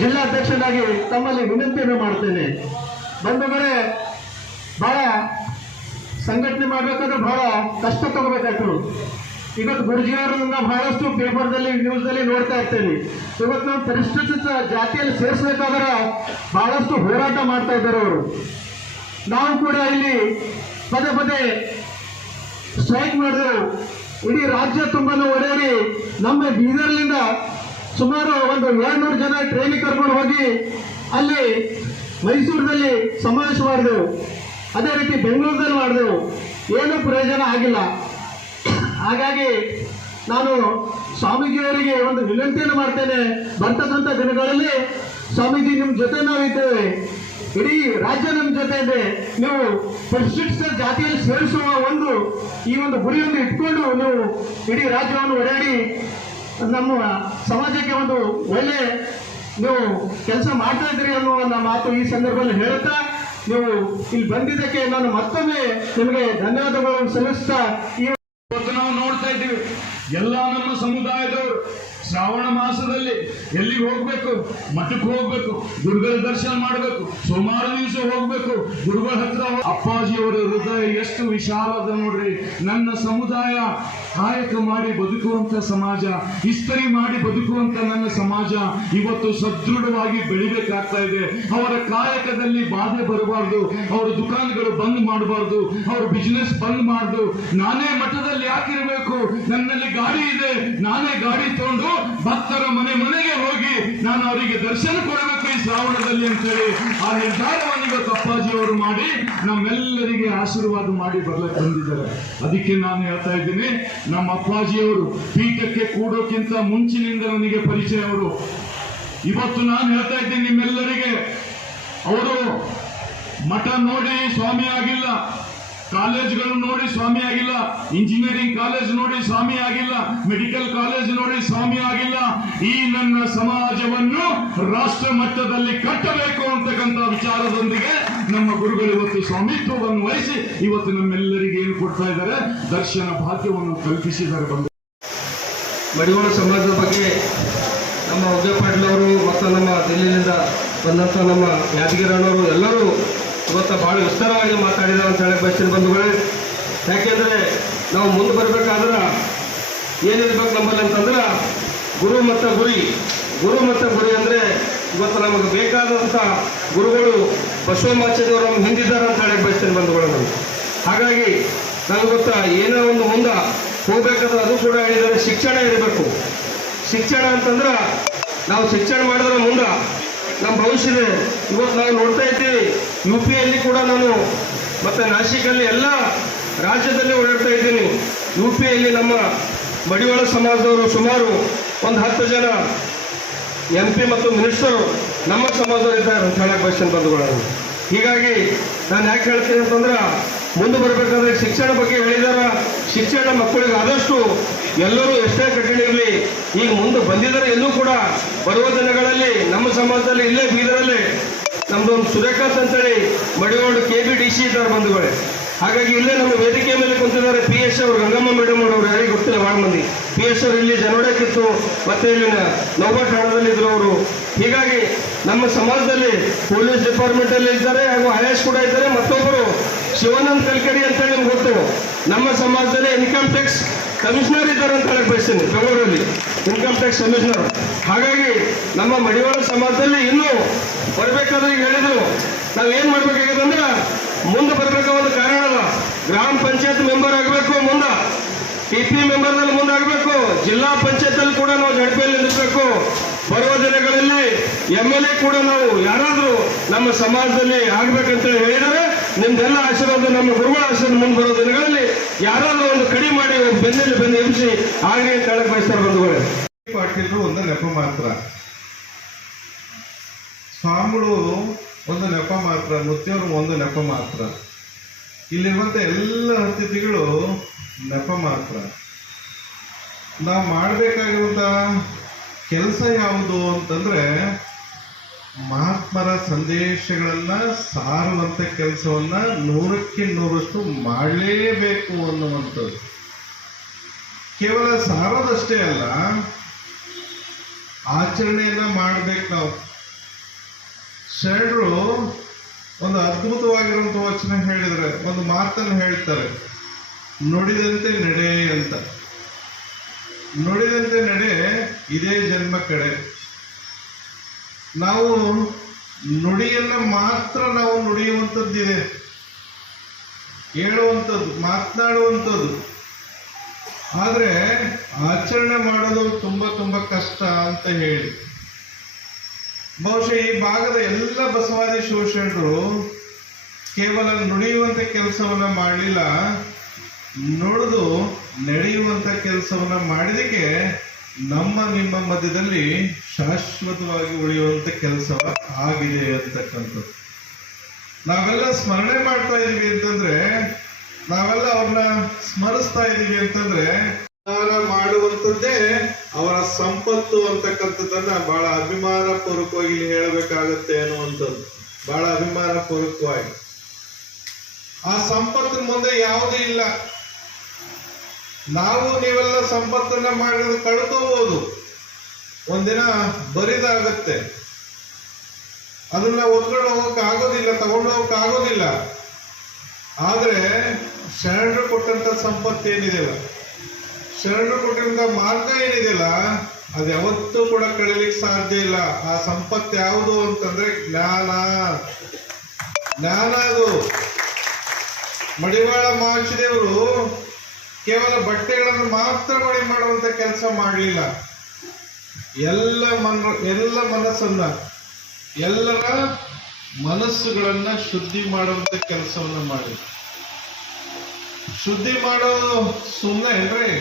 ಜಿಲ್ಲಾಧ್ಯಕ್ಷನಾಗಿ ತಮ್ಮಲ್ಲಿ ವಿನಂತಿಯನ್ನು ಮಾಡ್ತೇನೆ. ಬಂಧುಗಳೇ, ಬಹಳ ಸಂಘಟನೆ ಮಾಡಬೇಕಾದ್ರೆ ಬಹಳ ಕಷ್ಟ ತಗೋಬೇಕಾಯ್ತು. ಇವತ್ತು ಗುರುಜಿಯವರನ್ನ ಬಹಳಷ್ಟು ಪೇಪರ್ದಲ್ಲಿ ನ್ಯೂಸ್ದಲ್ಲಿ ನೋಡ್ತಾ ಇರ್ತೇನೆ. ಇವತ್ತು ನಾವು ಪರಿಷ್ಕೃತ ಜಾತಿಯಲ್ಲಿ ಸೇರಿಸಬೇಕಾದ್ರೆ ಬಹಳಷ್ಟು ಹೋರಾಟ ಮಾಡ್ತಾ ಇದ್ದಾರೆ ಅವರು. ನಾವು ಕೂಡ ಇಲ್ಲಿ ಪದೇ ಪದೇ ಸ್ಟ್ರೈಕ್ ಮಾಡಿದೆವು. ಇಡೀ ರಾಜ್ಯ ತುಂಬಾನು ಓಡಾಡಿ ನಮ್ಮ ಬೀದರ್ಲಿಂದ ಸುಮಾರು ಒಂದು 200 ಜನ ಟ್ರೈನಿಗೆ ಕರ್ಕೊಂಡು ಹೋಗಿ ಅಲ್ಲಿ ಮೈಸೂರಿನಲ್ಲಿ ಸಮಾವೇಶ ಮಾಡಿದೆವು. ಅದೇ ರೀತಿ ಬೆಂಗಳೂರಿನಲ್ಲಿ ಮಾಡಿದೆವು. ಏನೂ ಪ್ರಯೋಜನ ಆಗಿಲ್ಲ. ಹಾಗಾಗಿ ನಾನು ಸ್ವಾಮೀಜಿಯವರಿಗೆ ಒಂದು ವಿನಂತಿಯನ್ನು ಮಾಡ್ತೇನೆ. ಬರ್ತಕ್ಕಂಥ ದಿನಗಳಲ್ಲಿ ಸ್ವಾಮೀಜಿ ನಿಮ್ಮ ಜೊತೆ ನಾವಿದ್ದೇವೆ, ಇಡೀ ರಾಜ್ಯ ನಮ್ಮ ಜೊತೆ ಇದೆ. ನೀವು ಪರಿಶಿಷ್ಟ ಜಾತಿಯಲ್ಲಿ ಸೇರಿಸುವ ಈ ಒಂದು ಗುರಿಯನ್ನು ಇಟ್ಕೊಂಡು ನೀವು ಇಡೀ ರಾಜ್ಯವನ್ನು ಓಡಾಡಿ ನಮ್ಮ ಸಮಾಜಕ್ಕೆ ಒಂದು ಒಳ್ಳೆ ನೀವು ಕೆಲಸ ಮಾಡ್ತಾ ಇದ್ದೀರಿ ಅನ್ನುವ ಮಾತು ಈ ಸಂದರ್ಭದಲ್ಲಿ ಹೇಳುತ್ತಾ, ನೀವು ಇಲ್ಲಿ ಬಂದಿದ್ದಕ್ಕೆ ನಾನು ಮತ್ತೊಮ್ಮೆ ನಿಮಗೆ ಧನ್ಯವಾದಗಳನ್ನು ಸಲ್ಲಿಸ್ತಾ ಇವತ್ತು ನಾವು ನೋಡ್ತಾ ಇದ್ದೀವಿ ಎಲ್ಲ ನಮ್ಮ ಸಮುದಾಯದವರು ಶ್ರಾವಣ ಮಾಸದಲ್ಲಿ ಎಲ್ಲಿಗೆ ಹೋಗ್ಬೇಕು? ಮಠಕ್ಕೆ ಹೋಗ್ಬೇಕು, ಗುರುಗಳ ದರ್ಶನ ಮಾಡಬೇಕು, ಸೋಮವಾರ ದಿವಸ ಹೋಗ್ಬೇಕು, ಗುರುಗಳ ಹತ್ರ. ಅಪ್ಪಾಜಿಯವರ ಹೃದಯ ಎಷ್ಟು ವಿಶಾಲದ ನೋಡ್ರಿ. ನನ್ನ ಸಮುದಾಯ ಕಾಯಕ ಮಾಡಿ ಬದುಕುವಂತ ಸಮಾಜ, ಇಸ್ತ್ರಿ ಮಾಡಿ ಬದುಕುವಂತ ನನ್ನ ಸಮಾಜ ಇವತ್ತು ಸದೃಢವಾಗಿ ಬೆಳಿಬೇಕಾಗ್ತಾ ಇದೆ. ಅವರ ಕಾಯಕದಲ್ಲಿ ಬಾಧೆ ಬರಬಾರ್ದು, ಅವರ ದುಕಾನ್ಗಳು ಬಂದ್ ಮಾಡಬಾರ್ದು, ಅವ್ರ ಬಿಸಿನೆಸ್ ಬಂದ್ ಮಾಡದು. ನಾನೇ ಮಠದಲ್ಲಿ ಯಾಕಿರಬೇಕು? ನನ್ನಲ್ಲಿ ಗಾಡಿ ಇದೆ, ನಾನೇ ಗಾಡಿ ತಗೊಂಡು ಭಕ್ತರ ಮನೆಗೆ ಹೋಗಿ ನಾನು ಅವರಿಗೆ ದರ್ಶನ ಕೊಡಬೇಕು ಈ ಶ್ರಾವಣದಲ್ಲಿ ಅಂತೇಳಿ ಆ ನಿರ್ಧಾರವನ್ನು ಇವತ್ತು ಅಪ್ಪಾಜಿಯವರು ಮಾಡಿ ನಮ್ಮೆಲ್ಲರಿಗೆ ಆಶೀರ್ವಾದ ಮಾಡಿ ಬರ್ಲಕ್ಕೆ ಬಂದಿದ್ದಾರೆ. ಅದಕ್ಕೆ ನಾನು ಹೇಳ್ತಾ ಇದ್ದೀನಿ, ನಮ್ಮ ಅಪ್ಪಾಜಿಯವರು ಪೀಠಕ್ಕೆ ಕೂಡೋಕ್ಕಿಂತ ಮುಂಚಿನಿಂದ ನನಗೆ ಪರಿಚಯ ಅವರು. ಇವತ್ತು ನಾನು ಹೇಳ್ತಾ ಇದ್ದೀನಿ ನಿಮ್ಮೆಲ್ಲರಿಗೆ, ಅವರು ಮಠ ನೋಡಿ ಸ್ವಾಮಿ ಆಗಿಲ್ಲ, ಕಾಲೇಜ್ಗಳು ನೋಡಿ ಸ್ವಾಮಿ ಆಗಿಲ್ಲ, ಇಂಜಿನಿಯರಿಂಗ್ ಕಾಲೇಜ್ ನೋಡಿ ಸ್ವಾಮಿ ಆಗಿಲ್ಲ, ಮೆಡಿಕಲ್ ಕಾಲೇಜ್ ನೋಡಿ ಸ್ವಾಮಿ ಆಗಿಲ್ಲ. ಈ ನನ್ನ ಸಮಾಜವನ್ನು ರಾಷ್ಟ್ರ ಮಟ್ಟದಲ್ಲಿ ಕಟ್ಟಬೇಕು ಅಂತಕ್ಕಂಥ ವಿಚಾರದೊಂದಿಗೆ ನಮ್ಮ ಗುರುಗಳು ಇವತ್ತು ಸ್ವಾಮಿತ್ವವನ್ನು ವಹಿಸಿ ಇವತ್ತು ನಮ್ಮೆಲ್ಲರಿಗೆ ಏನು ಕೊಡ್ತಾ ಇದ್ದಾರೆ? ದರ್ಶನ ಭಾಗ್ಯವನ್ನು ಕಲ್ಪಿಸಿದ್ದಾರೆ. ಮಡಿವಾಳ ಸಮಾಜದ ಬಗ್ಗೆ ನಮ್ಮ ಉದಯ ಪಾಟೀಲ್ ಅವರು ಮತ್ತು ನಮ್ಮ ದಿಲ್ಲಿಯಿಂದ ಬಂದಂಥ ನಮ್ಮ ಯಾದಗಿರಣ್ಣವರು ಎಲ್ಲರೂ ಇವತ್ತು ಭಾಳ ವಿಸ್ತಾರವಾಗಿ ಮಾತಾಡಿದ ಅಂತ ಹೇಳಿ ಬಯಸ್ತೀನಿ ಬಂಧುಗಳೇ. ಯಾಕೆಂದರೆ ನಾವು ಮುಂದೆ ಬರಬೇಕಾದ್ರೆ ಏನಿರ್ಬೇಕು ನಮ್ಮಲ್ಲಿ ಅಂತಂದ್ರೆ ಗುರು ಮತ್ತು ಗುರಿ ಅಂದರೆ ಇವತ್ತು ನಮಗೆ ಬೇಕಾದಂಥ ಗುರುಗಳು ಬಸವಮಾಚದವರು ನಮ್ಮ ಹಿಂದಿದ್ದಾರೆ ಅಂತ ಹೇಳಿ ಬಯಸ್ತೀನಿ ಬಂಧುಗಳು. ನಮಗೆ ಹಾಗಾಗಿ ನನಗೆ ಗೊತ್ತಾ ಏನೋ ಒಂದು ಮುಂದೆ ಹೋಗ್ಬೇಕಾದ್ರೆ ಅದು ಕೂಡ ಹೇಳಿದರೆ ಶಿಕ್ಷಣ ಇರಬೇಕು. ಶಿಕ್ಷಣ ಅಂತಂದ್ರೆ ನಾವು ಶಿಕ್ಷಣ ಮಾಡಿದ್ರೆ ಮುಂದೆ ನಮ್ಮ ಭವಿಷ್ಯದ ಇವತ್ತು ನಾವು ನೋಡ್ತಾ ಇದ್ದೀವಿ. UPಯಲ್ಲಿ ಕೂಡ ನಾನು ಮತ್ತು ನಾಸಿಕಲ್ಲಿ ಎಲ್ಲ ರಾಜ್ಯದಲ್ಲಿ ಓಡಾಡ್ತಾ ಇದ್ದೀನಿ. UPಯಲ್ಲಿ ನಮ್ಮ ಮಡಿವಾಳ ಸಮಾಜದವರು ಸುಮಾರು ಒಂದು 10 ಜನ MP ಮತ್ತು ಮಿನಿಸ್ಟರು ನಮ್ಮ ಸಮಾಜದವರು ಇದ್ದಾರೆ ಅಂತ ಹೇಳಕ್ಕೆ ಬಯಸ್ತೀನಿ ಬಂಧುಗಳನ್ನು. ಹೀಗಾಗಿ ನಾನು ಯಾಕೆ ಹೇಳ್ತೀನಿ ಅಂತಂದ್ರೆ ಮುಂದೆ ಬರಬೇಕಾದ್ರೆ ಶಿಕ್ಷಣ ಬಗ್ಗೆ ಹೇಳಿದಾರ. ಶಿಕ್ಷಣ ಮಕ್ಕಳಿಗೆ ಆದಷ್ಟು ಎಲ್ಲರೂ ಎಷ್ಟೇ ಕಠಿಣ ಇರಲಿ, ಈಗ ಮುಂದೆ ಬಂದಿದ್ದಾರೆ. ಎಲ್ಲೂ ಕೂಡ ಬರುವ ದಿನಗಳಲ್ಲಿ ನಮ್ಮ ಸಮಾಜದಲ್ಲಿ ಇಲ್ಲೇ ಬೀದರಲ್ಲಿ ನಮ್ದೊಂದು ಸುರೇಖಾತ್ ಅಂತೇಳಿ ಮಡಿವಾಳ KBDC ಇದ್ದಾರೆ ಬಂಧುಗಳೇ. ಹಾಗಾಗಿ ಇಲ್ಲೇ ನಮ್ಮ ವೇದಿಕೆ ಮೇಲೆ ಕುಂತಿದ್ದಾರೆ PS ಅವರು, ಗಂಗಮ್ಮ ಮೇಡಮ್ ಅವರು. ಯಾರಿಗೆ ಗೊತ್ತಿಲ್ಲ ಭಾಳ ಮಂದಿ. PS ಅವರು ಇಲ್ಲಿ ಜನೋಡಕ್ಕಿತ್ತು, ಮತ್ತೆ ಇಲ್ಲಿ ನೌಬಾ ಠಾಣದಲ್ಲಿ ಇದ್ರು ಅವರು. ಹೀಗಾಗಿ ನಮ್ಮ ಸಮಾಜದಲ್ಲಿ ಪೊಲೀಸ್ ಡಿಪಾರ್ಟ್ಮೆಂಟ್ ಅಲ್ಲಿ ಇದ್ದಾರೆ, ಹಾಗೂ IAS ಕೂಡ ಇದ್ದಾರೆ. ಮತ್ತೊಬ್ಬರು ಶಿವಾನಂದ್ ಕಲ್ಕಡಿ ಅಂತೇಳಿ ನಿಮ್ಗೆ ಗೊತ್ತು, ನಮ್ಮ ಸಮಾಜದಲ್ಲಿ ಇನ್ಕಮ್ ಟ್ಯಾಕ್ಸ್ ಕಮಿಷನರ್ ಇದ್ದಾರೆ ಅಂತ ಹೇಳಕ್ ಬಯಸ್ತೀನಿ, ಬೆಂಗಳೂರಲ್ಲಿ ಇನ್ಕಮ್ ಟ್ಯಾಕ್ಸ್ ಕಮಿಷನರ್. ಹಾಗಾಗಿ ನಮ್ಮ ಮಡಿವಾಳ ಸಮಾಜದಲ್ಲಿ ಇನ್ನೂ ಬರಬೇಕಾದ್ರೆ ಹೇಳಿದ್ರು ನಾವೇನು ಮಾಡ್ಬೇಕಾಗಿದೆ ಅಂದ್ರೆ ಮುಂದೆ ಬರಬೇಕಾದ ಒಂದು ಕಾರಣ ಅಲ್ಲ. ಗ್ರಾಮ ಪಂಚಾಯತ್ ಮೆಂಬರ್ ಆಗಬೇಕು, ಮುಂದೆ PP ಮೆಂಬರ್ನಲ್ಲಿ ಮುಂದೆ ಆಗಬೇಕು, ಜಿಲ್ಲಾ ಪಂಚಾಯತ್ ಕೂಡ ನಾವು ಜಡ್ಪಿಯಲ್ಲಿ ನಿಲ್ಲಿಸಬೇಕು. ಬರುವ ದಿನಗಳಲ್ಲಿ MLA ಕೂಡ ನಾವು ಯಾರಾದರೂ ನಮ್ಮ ಸಮಾಜದಲ್ಲಿ ಆಗ್ಬೇಕಂತ ಹೇಳಿದರೆ ನಿಮ್ದೆಲ್ಲ ಆಶೀರ್ವಾದ, ನಮ್ಮ ಗುರುಗಳ ಆಶೀರ್ವಾದ ಮುಂದೆ ಬರೋ ದಿನಗಳಲ್ಲಿ ಯಾರಾದ್ರೂ ಒಂದು ಕಡಿಮೆ ಮಾಡಿ ಬೆನ್ನಲ್ಲಿ ಎಬ್ಬಿಸಿ ಆಗಲಿ ಅಂತ ಹೇಳಕ್ ಬಯಸ್ತಾರೆ ಬಂಧುಗಳೇ. ಪಾಟೀಲರು ಒಂದು ನೆಪ ಮಾತ್ರ, ಸ್ವಾಮಿಗಳು ಒಂದು ನೆಪ ಮಾತ್ರ, ಮುತ್ತಿಯವರು ಒಂದು ನೆಪ ಮಾತ್ರ, ಇಲ್ಲಿರುವಂಥ ಎಲ್ಲ ಅತಿಥಿಗಳು ನೆಪ ಮಾತ್ರ. ನಾವು ಮಾಡಬೇಕಾಗಿರುವಂಥ ಕೆಲಸ ಯಾವುದು ಅಂತಂದ್ರೆ ಮಹಾತ್ಮರ ಸಂದೇಶಗಳನ್ನ ಸಾರುವಂಥ ಕೆಲಸವನ್ನ 100ಕ್ಕೆ 100ರಷ್ಟು ಮಾಡಲೇಬೇಕು ಅನ್ನುವಂಥದ್ದು. ಕೇವಲ ಸಾರೋದಷ್ಟೇ ಅಲ್ಲ, ಆಚರಣೆಯನ್ನ ಮಾಡ್ಬೇಕು ನಾವು. ಶರಣರು ಒಂದು ಅದ್ಭುತವಾಗಿರುವಂತ ವಚನ ಹೇಳಿದ್ರೆ, ಒಂದು ಮಾತನ್ನು ಹೇಳ್ತಾರೆ, ನುಡಿದಂತೆ ನಡೆ ಅಂತ. ನುಡಿದಂತೆ ನಡೆ ಇದೇ ಜನ್ಮ ಕಡೆ. ನಾವು ನುಡಿಯನ್ನ ಮಾತ್ರ ನಾವು ನುಡಿಯುವಂಥದ್ದಿದೆ, ಹೇಳುವಂಥದ್ದು, ಮಾತನಾಡುವಂಥದ್ದು. ಆದ್ರೆ ಆಚರಣೆ ಮಾಡೋದು ತುಂಬಾ ತುಂಬಾ ಕಷ್ಟ ಅಂತ ಹೇಳಿ ಬಹುಶಃ ಈ ಭಾಗದ ಎಲ್ಲ ಬಸವಾದಿ ಶಿವಶರಣರು ಕೇವಲ ನುಡಿಯುವಂತ ಕೆಲಸವನ್ನ ಮಾಡಲಿಲ್ಲ, ನುಡಿದು ನಡೆಯುವಂತ ಕೆಲಸವನ್ನ ಮಾಡಿದಕ್ಕೆ ನಮ್ಮ ನಿಮ್ಮ ಮಧ್ಯದಲ್ಲಿ ಶಾಶ್ವತವಾಗಿ ಉಳಿಯುವಂತ ಕೆಲಸ ಆಗಿದೆ ಅಂತಕ್ಕಂಥದ್ದು. ನಾವೆಲ್ಲ ಸ್ಮರಣೆ ಮಾಡ್ತಾ ಇದೀವಿ ಅಂತಂದ್ರೆ, ನಾವೆಲ್ಲ ಅವ್ರನ್ನ ಸ್ಮರಿಸ್ತಾ ಇದೀವಿ ಅಂತಂದ್ರೆ, ಮಾಡುವಂಥದ್ದೇ ಅವರ ಸಂಪತ್ತು ಅಂತಕ್ಕಂಥದ್ದನ್ನ ಬಹಳ ಅಭಿಮಾನ ಪೂರ್ವಕವಾಗಿ ಇಲ್ಲಿ ಹೇಳಬೇಕಾಗತ್ತೆ ಅನ್ನುವಂಥದ್ದು, ಬಹಳ ಅಭಿಮಾನ ಪೂರ್ವಕವಾಗಿ. ಆ ಸಂಪತ್ತಿನ ಮುಂದೆ ಯಾವುದೂ ಇಲ್ಲ. ನಾವು ನೀವೆಲ್ಲ ಸಂಪತ್ತನ್ನ ಮಾಡಿದ್ರೆ ಕಳ್ಕೋಬಹುದು, ಒಂದಿನ ಬರಿದಾಗತ್ತೆ, ಅದನ್ನ ಒತ್ಕೊಂಡು ಹೋಗಕ್ ಆಗೋದಿಲ್ಲ, ತಗೊಂಡು ಹೋಗಕ್ ಆಗೋದಿಲ್ಲ. ಆದ್ರೆ ಶರಣರು ಕೊಟ್ಟಂತ ಸಂಪತ್ತು ಏನಿದೆಯಲ್ಲ, ಶರಣರು ಕೊಟ್ಟಿರುವಂತ ಮಾರ್ಗ ಏನಿದೆಯಲ್ಲ, ಅದು ಯಾವತ್ತೂ ಕೂಡ ಕಳೀಲಿಕ್ಕೆ ಸಾಧ್ಯ ಇಲ್ಲ. ಆ ಸಂಪತ್ತು ಯಾವುದು ಅಂತಂದ್ರೆ ಜ್ಞಾನ. ಜ್ಞಾನ ಅದು. ಮಡಿವಾಳ ಮಹಾಚಿದೇವರು ಕೇವಲ ಬಟ್ಟೆಗಳನ್ನು ಮಾತ್ರ ಮಡಿ ಮಾಡುವಂತ ಕೆಲಸ ಮಾಡಲಿಲ್ಲ. ಎಲ್ಲ ಮನಸ್ಸನ್ನ, ಎಲ್ಲರ ಮನಸ್ಸುಗಳನ್ನ ಶುದ್ಧಿ ಮಾಡುವಂತ ಕೆಲಸವನ್ನ ಮಾಡಿ. ಶುದ್ಧಿ ಮಾಡೋದು ಸುಮ್ಮನೆ ಏನ್ರಿ?